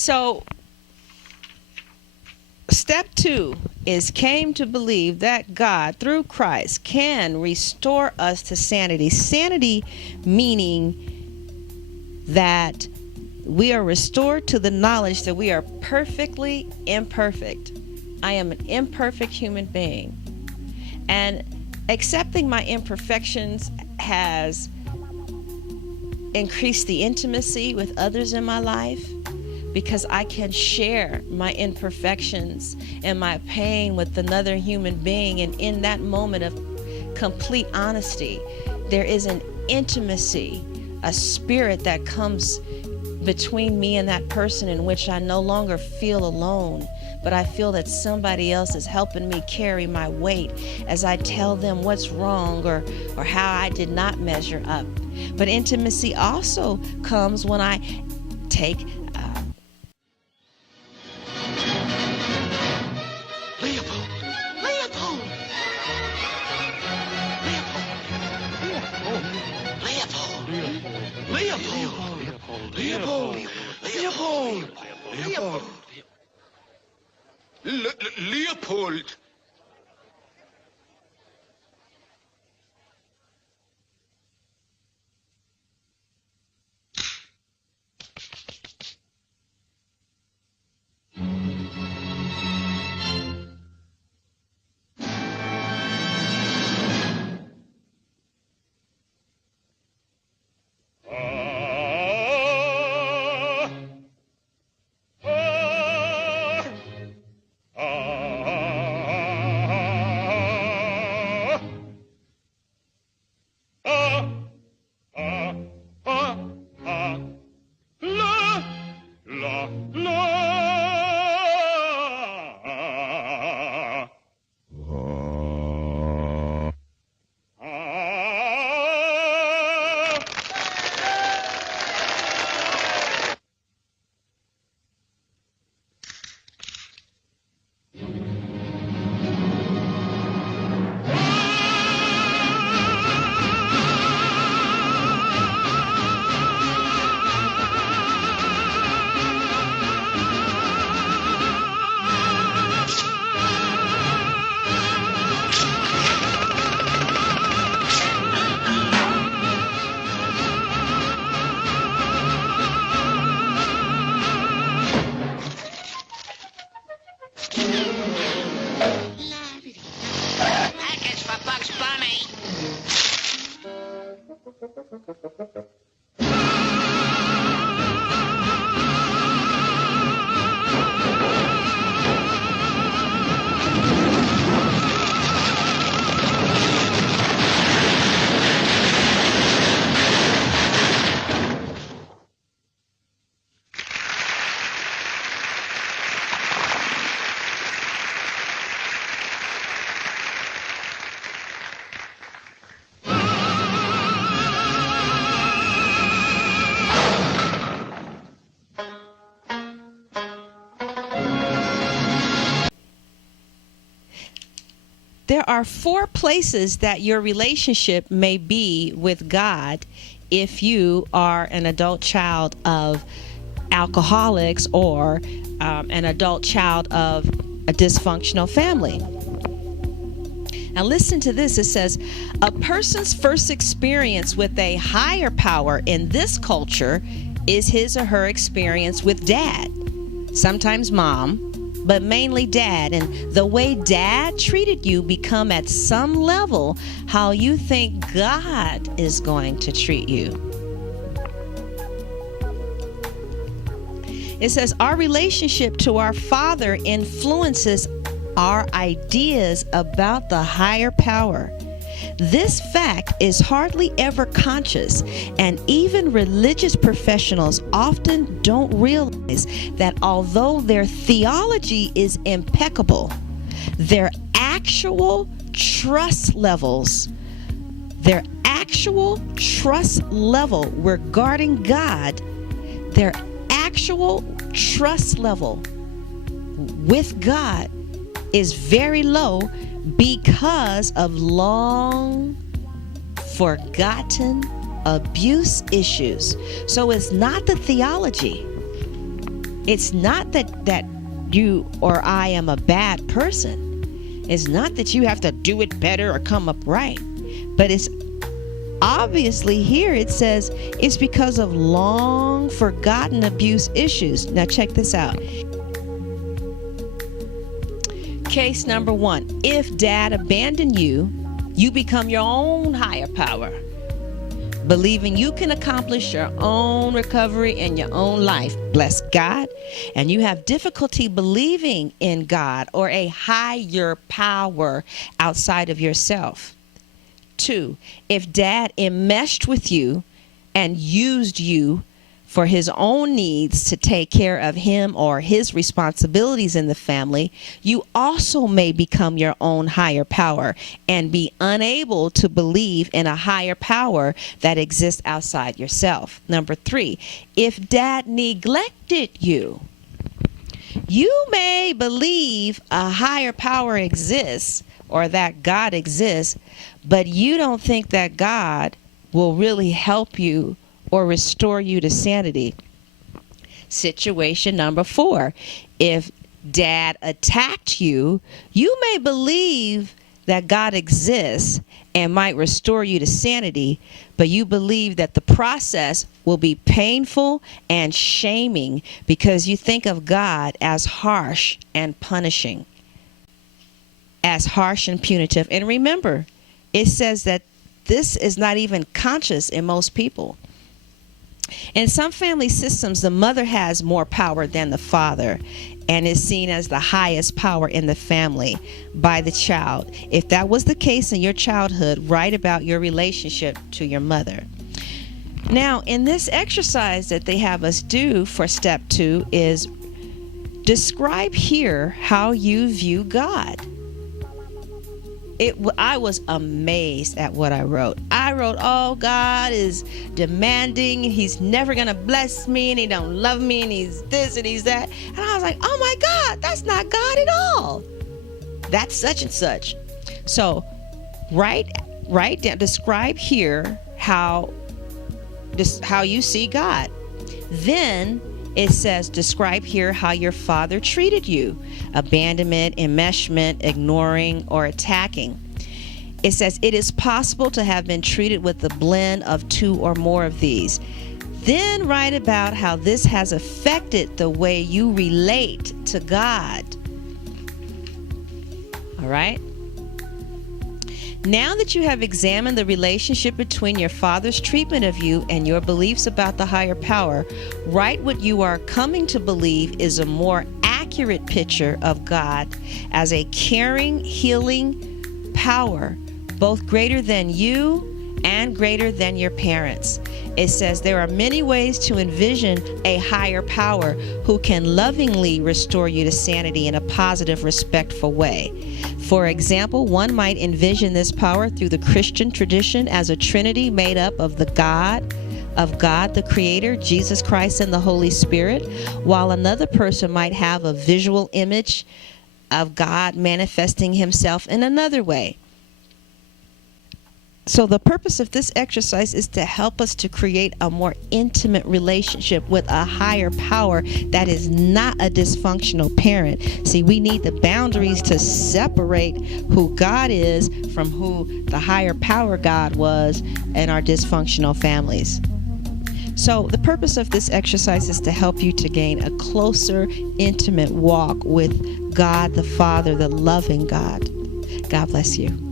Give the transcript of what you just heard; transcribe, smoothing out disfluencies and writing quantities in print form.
So step 2 is came to believe that God, through Christ, can restore us to sanity. Sanity meaning that we are restored to the knowledge that we are perfectly imperfect. I am an imperfect human being. And accepting my imperfections has increased the intimacy with others in my life, because I can share my imperfections and my pain with another human being. And in that moment of complete honesty, there is an intimacy, a spirit that comes between me and that person, in which I no longer feel alone, but I feel that somebody else is helping me carry my weight as I tell them what's wrong or how I did not measure up. But intimacy also comes when I take Leopold. Package for Bugs Bunny. There are 4 places that your relationship may be with God if you are an adult child of alcoholics or an adult child of a dysfunctional family. Now listen to this. It says, a person's first experience with a higher power in this culture is his or her experience with dad, sometimes mom, but mainly dad. And the way dad treated you become at some level how you think God is going to treat you. It says our relationship to our Father influences our ideas about the higher power. This fact is hardly ever conscious, and even religious professionals often don't realize that although their theology is impeccable, their actual trust level regarding God, their actual trust level with God is very low because of long forgotten abuse issues. So it's not the theology. It's not that you or I am a bad person. It's not that you have to do it better or come up right. But it's obviously here it says it's because of long forgotten abuse issues. Now check this out. Case number 1. If dad abandoned you, you become your own higher power, believing you can accomplish your own recovery in your own life. Bless God. And you have difficulty believing in God or a higher power outside of yourself. 2, if dad enmeshed with you and used you for his own needs to take care of him or his responsibilities in the family, you also may become your own higher power and be unable to believe in a higher power that exists outside yourself. Number 3, if dad neglected you, you may believe a higher power exists or that God exists, but you don't think that God will really help you or restore you to sanity. Situation number 4, if dad attacked you, you may believe that God exists and might restore you to sanity, but you believe that the process will be painful and shaming because you think of God as harsh and punishing, as harsh and punitive. And remember, it says that this is not even conscious in most people. In some family systems, the mother has more power than the father and is seen as the highest power in the family by the child. If that was the case in your childhood, write about your relationship to your mother. Now, in this exercise that they have us do for step 2 is describe here how you view God. I was amazed at what I wrote. I wrote, oh, God is demanding, and he's never going to bless me, and he don't love me, and he's this and he's that. And I was like, oh my God, that's not God at all. That's such and such. So write down, describe here how you see God. Then it says, describe here how your father treated you. Abandonment, enmeshment, ignoring, or attacking. It says, it is possible to have been treated with a blend of 2 or more of these. Then write about how this has affected the way you relate to God. All right? Now that you have examined the relationship between your father's treatment of you and your beliefs about the higher power, write what you are coming to believe is a more accurate picture of God as a caring, healing power, both greater than you and greater than your parents. It says there are many ways to envision a higher power who can lovingly restore you to sanity in a positive, respectful way. For example, one might envision this power through the Christian tradition as a trinity made up of God the Creator, Jesus Christ, and the Holy Spirit, while another person might have a visual image of God manifesting himself in another way. So the purpose of this exercise is to help us to create a more intimate relationship with a higher power that is not a dysfunctional parent. See, we need the boundaries to separate who God is from who the higher power God was in our dysfunctional families. So the purpose of this exercise is to help you to gain a closer, intimate walk with God the Father, the loving God. God bless you.